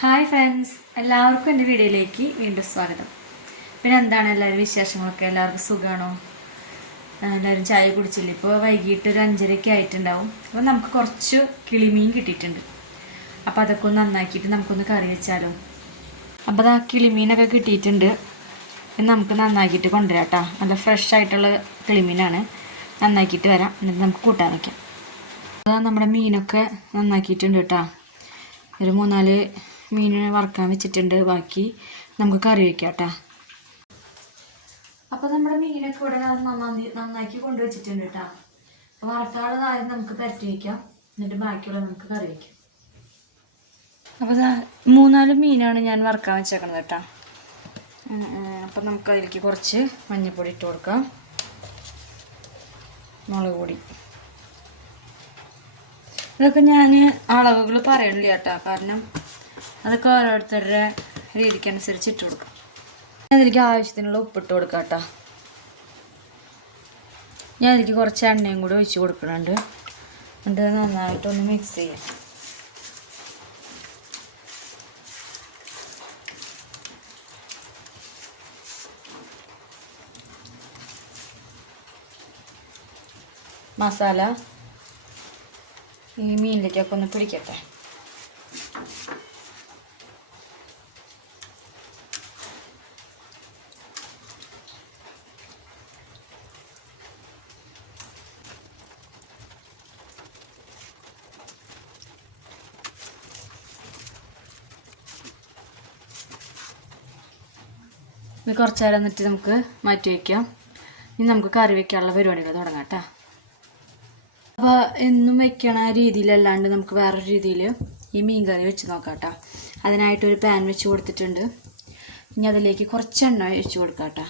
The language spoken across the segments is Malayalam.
ഹായ് ഫ്രണ്ട്സ് എല്ലാവർക്കും എന്റെ വീഡിയോയിലേക്ക് വീണ്ടും സ്വാഗതം. പിന്നെ എന്താണ് എല്ലാവരും വിശേഷങ്ങളൊക്കെ? എല്ലാവർക്കും സുഖമാണോ എല്ലാവരും ചായ കുടിച്ചില്ല? ഇപ്പോൾ വൈകിട്ട് ഒരു അഞ്ചരയ്ക്ക് ആയിട്ടുണ്ടാവും. അപ്പോൾ നമുക്ക് കുറച്ച് കിളിമീൻ കിട്ടിയിട്ടുണ്ട്. അപ്പോൾ അതൊക്കെ ഒന്ന് നന്നാക്കിയിട്ട് നമുക്കൊന്ന് കറി വെച്ചാലോ? അപ്പോൾ അത് ആ കിളിമീനൊക്കെ കിട്ടിയിട്ടുണ്ട്. നമുക്ക് നന്നാക്കിയിട്ട് കൊണ്ടുവരാം കേട്ടോ. നല്ല ഫ്രഷ് ആയിട്ടുള്ള കിളിമീനാണ്. നന്നാക്കിയിട്ട് വരാം. എന്നിട്ട് നമുക്ക് കൂട്ടാൻ വയ്ക്കാം അതാ നമ്മുടെ മീനൊക്കെ നന്നാക്കിയിട്ടുണ്ട് കേട്ടോ. ഒരു മൂന്നാൽ മീൻ വറുക്കാൻ വെച്ചിട്ടുണ്ട്. ബാക്കി നമുക്ക് കറി വെക്കാം കേട്ടോ അപ്പോൾ നമ്മുടെ മീനൊക്കെ ഇവിടെ നന്നാക്കി നന്നാക്കി കൊണ്ടുവച്ചിട്ടുണ്ട് കേട്ടോ. അപ്പോൾ വറുക്കാനുള്ള കാര്യം നമുക്ക് പരറ്റി വയ്ക്കാം എന്നിട്ട് ബാക്കിയുള്ള നമുക്ക് കറി വയ്ക്കാം അപ്പോൾ മൂന്നാൽ മീനാണ് ഞാൻ വറുക്കാൻ വെച്ചേക്കണത് കേട്ടോ. അപ്പം നമുക്ക് അതിലേക്ക് കുറച്ച് മഞ്ഞൾപ്പൊടി ഇട്ട് കൊടുക്കാം. മുളക് പൊടി. ഇതൊക്കെ ഞാൻ അളവുകൾ പറയണില്ല കേട്ടോ. കാരണം അതൊക്കെ ഓരോരുത്തരുടെ രീതിക്കനുസരിച്ച് ഇട്ട് കൊടുക്കാം. അതിലേക്ക് ആവശ്യത്തിനുള്ള ഉപ്പിട്ട് കൊടുക്കാം കേട്ടോ. ഞാൻ അതിലേക്ക് കുറച്ച് എണ്ണയും കൂടി ഒഴിച്ച് കൊടുക്കുന്നുണ്ട്. എന്നിട്ട് നന്നായിട്ടൊന്ന് മിക്സ് ചെയ്യാം. മസാല ഈ മീനിലേക്കൊക്കെ ഒന്ന് പിടിക്കട്ടെ. ഇനി കുറച്ച് നേരം എന്നിട്ട് നമുക്ക് മാറ്റി വയ്ക്കാം. ഇനി നമുക്ക് കറി വയ്ക്കാനുള്ള പരിപാടികൾ തുടങ്ങാം കേട്ടോ. അപ്പോൾ എന്നും വെക്കണ രീതിയിലല്ലാണ്ട് നമുക്ക് വേറൊരു രീതിയിൽ ഈ മീൻ കറി വെച്ച് നോക്കാം കേട്ടോ. അതിനായിട്ടൊരു പാൻ വെച്ച് കൊടുത്തിട്ടുണ്ട്. ഇനി അതിലേക്ക് കുറച്ച് എണ്ണ ഒഴിച്ച് കൊടുക്കാം കേട്ടോ.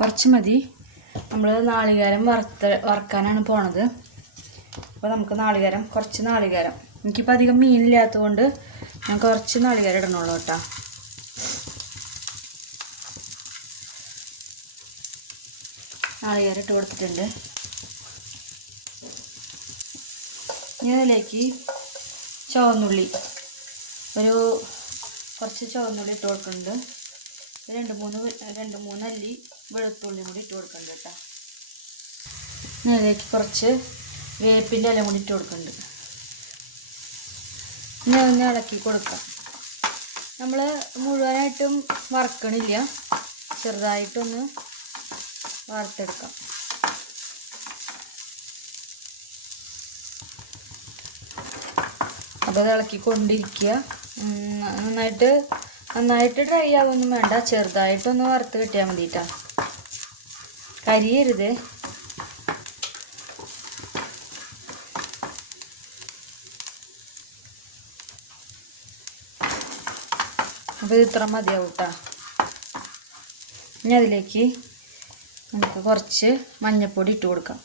കുറച്ച് മതി. നമ്മൾ നാളികേരം വറുത്ത വറുക്കാനാണ് പോണത്. അപ്പോൾ നമുക്ക് നാളികേരം കുറച്ച് നാളികേരം. എനിക്കിപ്പോൾ അധികം മീനില്ലാത്തതുകൊണ്ട് ഞാൻ കുറച്ച് നാളികേരം ഇടണുള്ളൂ കേട്ടോ. നാളികേരം ഇട്ട് കൊടുത്തിട്ടുണ്ട്. ഇനി അതിലേക്ക് ചുവന്നുള്ളി ഒരു കുറച്ച് ചുവന്നുള്ളി ഇട്ട് കൊടുക്കുന്നുണ്ട്. രണ്ട് മൂന്ന് രണ്ട് മൂന്നല്ലി വെളുത്തുള്ളി കൂടി ഇട്ട് കൊടുക്കുന്നുണ്ട് കേട്ടോ. ഇനി അതിലേക്ക് കുറച്ച് വേപ്പിന്റെ ഇല കൂടി ഇട്ട് കൊടുക്കുന്നുണ്ട്. ഇനി ഒന്ന് ഇളക്കി കൊടുക്കാം. നമ്മൾ മുഴുവനായിട്ടും വറക്കണില്ല. ചെറുതായിട്ടൊന്ന് വറുത്തെടുക്കാം അപ്പോൾ ഇളക്കിക്കൊണ്ടിരിക്കുക. നന്നായിട്ട് നന്നായിട്ട് ഡ്രൈ ആവുമൊന്നും വേണ്ട. ചെറുതായിട്ടൊന്ന് വറുത്ത് കിട്ടിയാൽ മതിട്ടാ. കരിയരുത്. അപ്പോൾ ഇത് ഇത്ര മതിയാവും കേട്ടോ ഇനി അതിലേക്ക് നമുക്ക് കുറച്ച് മഞ്ഞൾപ്പൊടി ഇട്ട് കൊടുക്കാം.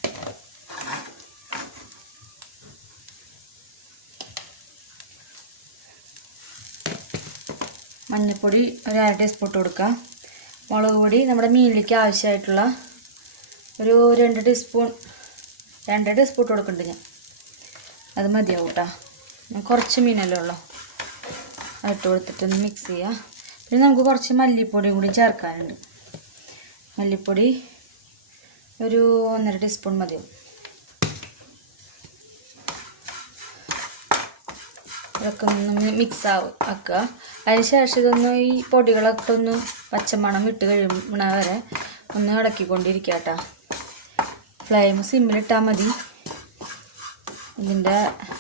മഞ്ഞൾപ്പൊടി ഒരു അര ടീസ്പൂൺ ഇട്ട് കൊടുക്കാം. മുളക് പൊടി നമ്മുടെ മീനിലേക്ക് ആവശ്യമായിട്ടുള്ള ഒരു രണ്ട് ടീസ്പൂൺ രണ്ട് ടീസ്പൂൺ ഇട്ട് കൊടുക്കുന്നുണ്ട് ഞാൻ. അത് മതിയാവും കേട്ടോ കുറച്ച് മീനല്ലേ ഉള്ളൂ. അതിട്ട് കൊടുത്തിട്ടൊന്ന് മിക്സ് ചെയ്യുക പിന്നെ നമുക്ക് കുറച്ച് മല്ലിപ്പൊടിയും കൂടി ചേർക്കാനുണ്ട്. മല്ലിപ്പൊടി ഒരു ഒന്നര ടീസ്പൂൺ മതിയാവും ഇതൊക്കെ ഒന്ന് മിക്സ് ആക്കുക. അതിന് ശേഷം ഇതൊന്ന് ഈ പൊടികളൊക്കെ ഒന്ന് പച്ചമണം വിട്ട് കഴിയണ വരെ ഒന്ന് ഇളക്കിക്കൊണ്ടിരിക്കുക കേട്ടോ ഫ്ലെയിം സിമ്മിലിട്ടാൽ മതി. ഇതിന്റെ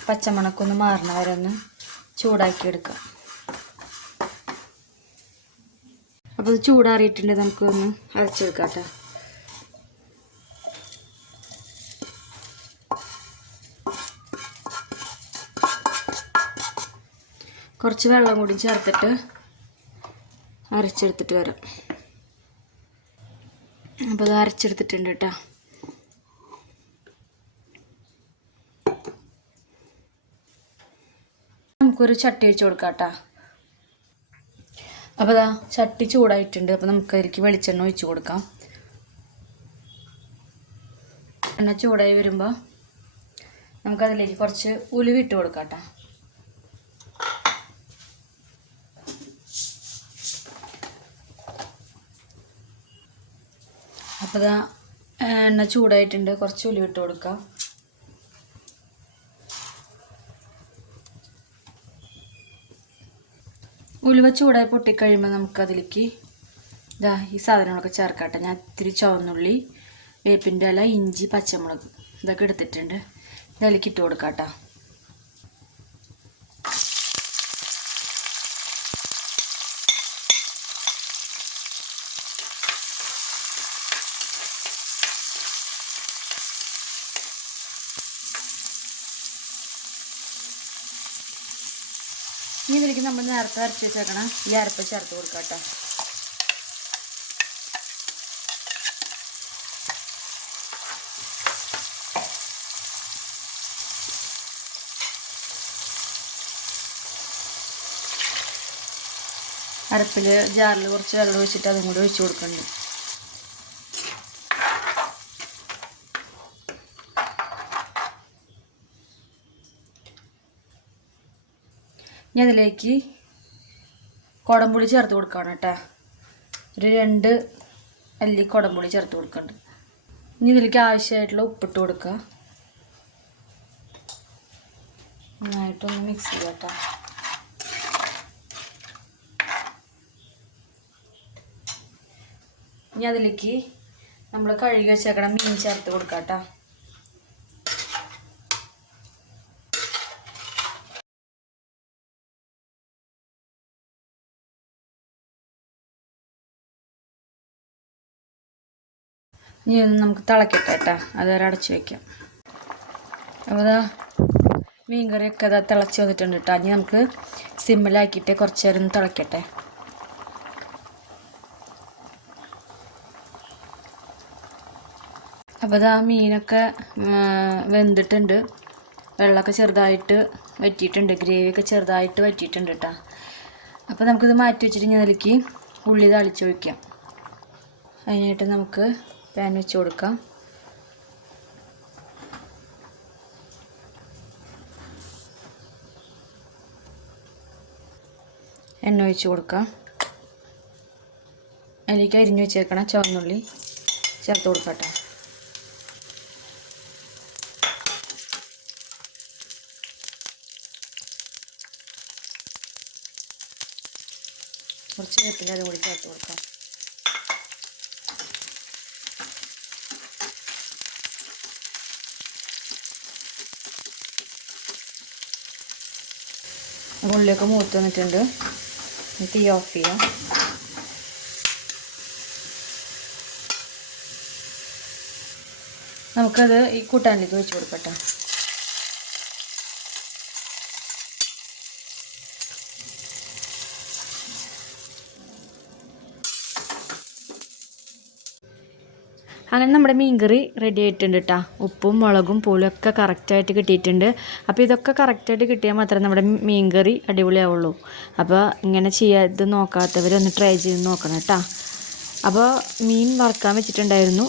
പച്ചമണമൊക്കെ ഒന്ന് മാറണ വരെ ഒന്ന് ചൂടാക്കി എടുക്കാം. അപ്പോൾ ഇത് ചൂടാറിയിട്ടുണ്ട് നമുക്കൊന്ന് അരച്ചെടുക്കാം കേട്ടോ കുറച്ച് വെള്ളം കൂടി ചേർത്തിട്ട് അരച്ചെടുത്തിട്ട് വരാം. അപ്പോൾ അത് അരച്ചെടുത്തിട്ടുണ്ട് കേട്ടോ. നമുക്കൊരു ചട്ടി വെച്ച് കൊടുക്കാം കേട്ടോ. അപ്പോൾ അതാ ചട്ടി ചൂടായിട്ടുണ്ട്. അപ്പോൾ നമുക്ക് അതിലേക്ക് വെളിച്ചെണ്ണ ഒഴിച്ച് കൊടുക്കാം. എണ്ണ ചൂടായി വരുമ്പോൾ നമുക്കതിലേക്ക് കുറച്ച് ഉലുവിട്ട് കൊടുക്കാം കേട്ടോ. അതാ എണ്ണ ചൂടായിട്ടുണ്ട്. കുറച്ച് ഉലി ഇട്ട് കൊടുക്കാം. ഉലുവ ചൂടായി പൊട്ടിക്കഴിയുമ്പോൾ നമുക്കതിലേക്ക് ഇതാ ഈ സാധനങ്ങളൊക്കെ ചേർക്കട്ടെ. ഞാൻ ഇത്തിരി ചുവന്നുള്ളി വേപ്പിന്റെ ഇല ഇഞ്ചി പച്ചമുളക് ഇതൊക്കെ എടുത്തിട്ടുണ്ട്. ഇതിലേക്ക് ഇട്ട് കൊടുക്കാം കേട്ടോ ഇനി ഇതിലേക്ക് നമ്മൾ നേരത്തെ അരച്ച് വെച്ചേക്കണം ഈ അരപ്പ് ചേർത്ത് കൊടുക്കാം കേട്ടോ. അരപ്പിൽ ജാറിൽ കുറച്ച് വെള്ളം ഒഴിച്ചിട്ട് അതും കൂടി ഒഴിച്ച് കൊടുക്കുന്നുണ്ട് ഇനി അതിലേക്ക് കുടംപുളി ചേർത്ത് കൊടുക്കണം കേട്ടോ. ഒരു രണ്ട് അല്ലി കുടംപുളി ചേർത്ത് കൊടുക്കണ്ട്. ഇനി ഇതിലേക്ക് ആവശ്യമായിട്ടുള്ള ഉപ്പിട്ട് കൊടുക്കുക. നന്നായിട്ടൊന്ന് മിക്സ് ചെയ്യാം കേട്ടോ. ഇനി അതിലേക്ക് നമ്മൾ കഴുകി വെച്ചേക്കണം മീൻ ചേർത്ത് കൊടുക്കാം കേട്ടോ. ഇനി ഒന്ന് നമുക്ക് തിളക്കട്ടെ കേട്ടോ. അതുവരെ അടച്ചു വയ്ക്കാം അപ്പോൾ ഇതാ മീൻ കറിയൊക്കെ അതാ തിളച്ച് വന്നിട്ടുണ്ട് കേട്ടോ. ഇനി നമുക്ക് സിമ്മിലാക്കിയിട്ട് കുറച്ച് നേരം തിളക്കട്ടെ. അപ്പോൾ ഇതാ മീനൊക്കെ വെന്തിട്ടുണ്ട്. വെള്ളമൊക്കെ ചെറുതായിട്ട് വറ്റിയിട്ടുണ്ട്. ഗ്രേവിയൊക്കെ ചെറുതായിട്ട് വറ്റിയിട്ടുണ്ട് കേട്ടോ. അപ്പോൾ നമുക്കിത് മാറ്റി വെച്ചിട്ട് ഇനി അതിലേക്ക് ഉള്ളി തളിച്ചൊഴിക്കാം അതിനായിട്ട് നമുക്ക് പാൻ വെച്ച് കൊടുക്കാം. എണ്ണ ഒഴിച്ച് കൊടുക്കാം. അതിലേക്ക് അരിഞ്ഞു വെച്ചേക്കണം ചുവന്നുള്ളി ചേർത്ത് കൊടുക്കട്ടെ. കുറച്ച് വേപ്പിന്റെ അതും കൂടി ചേർത്ത് കൊടുക്കാം. ഉള്ളിയൊക്കെ മൂത്ത് വന്നിട്ടുണ്ട്. തീ ഓഫ് ചെയ്യാം. നമുക്കത് ഈ കൂട്ടാനിലേക്ക് വെച്ച് കൊടുക്കട്ടെ. അങ്ങനെ നമ്മുടെ മീൻകറി റെഡി ആയിട്ടുണ്ട് കേട്ടോ ഉപ്പും മുളകും പുളിയും ഒക്കെ കറക്റ്റായിട്ട് കിട്ടിയിട്ടുണ്ട്. അപ്പോൾ ഇതൊക്കെ കറക്റ്റായിട്ട് കിട്ടിയാൽ മാത്രമേ നമ്മുടെ മീൻകറി അടിപൊളിയാവുള്ളൂ. അപ്പോൾ ഇങ്ങനെ ചെയ്യാത് നോക്കാത്തവർ ഒന്ന് ട്രൈ ചെയ്ത് നോക്കണം കേട്ടോ അപ്പോൾ മീൻ വറുക്കാൻ വെച്ചിട്ടുണ്ടായിരുന്നു.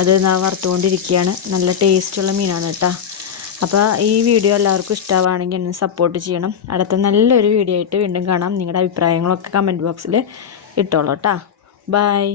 അത് വറുത്തുകൊണ്ടിരിക്കുകയാണ് നല്ല ടേസ്റ്റുള്ള മീനാണ് കേട്ടോ അപ്പോൾ ഈ വീഡിയോ എല്ലാവർക്കും ഇഷ്ടമാണെങ്കിൽ എന്നെ സപ്പോർട്ട് ചെയ്യണം. അടുത്ത നല്ലൊരു വീഡിയോ ആയിട്ട് വീണ്ടും കാണാം. നിങ്ങളുടെ അഭിപ്രായങ്ങളൊക്കെ കമന്റ് ബോക്സിൽ ഇട്ടോളൂ കേട്ടോ ബൈ